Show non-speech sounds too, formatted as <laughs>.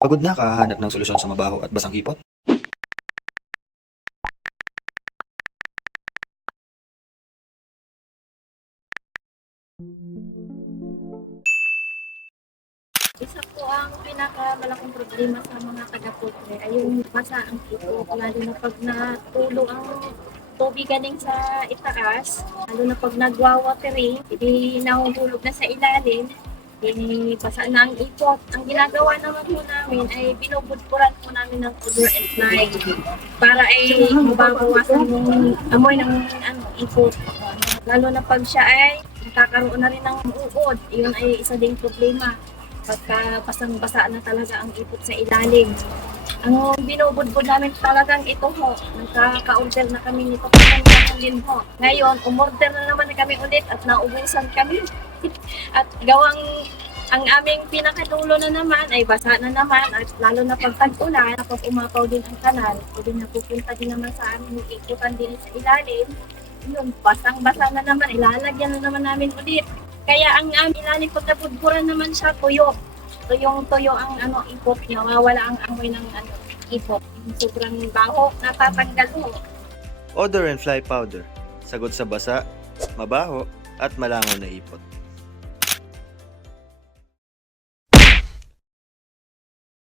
Pagod na kahanap ng solusyon sa mabaho at basang ipot? Isa po ang pinakamalaking problema sa mga taga-putre ay yung basa ang ipot, lalo na pag natulo ang tubig galing sa itaas, lalo na pag nagwa-watering, hindi nahuhulog na sa ilalim, hindi basa na ang ipot. Ang ginagawa naman po namin ay binubudburan po namin ng odor and fly para ay mababawasan yung amoy ng ano, ipot. Lalo na pag siya ay nakakaroon na rin ng uod, yun ay isa ding problema pagka basang-basa na talaga ang ipot sa ilalim. Ang binubudbud namin talagang ito ho. Nagkaka-order na kami nito kung din. Ngayon, umorder na naman kami ulit at naubusan kami. <laughs> at gawang ang aming pinakadulo na naman ay basa na naman at lalo na pag tag-ulan, kapag umapaw din ang kanal, pwede na pupunta din naman sa amin, iikutan din sa ilalim. Yun, basang-basa na naman, ilalagyan na naman namin ulit. Kaya ang aming ilalim pag nabudburan naman siya, tuyo. Tuyong tuyo ang ano, ipot niya, mawala ang amoy ng ano, ipot. Sobrang baho, natatanggal mo. Odor and fly powder. Sagot sa basa, mabaho, at malangaw na ipot.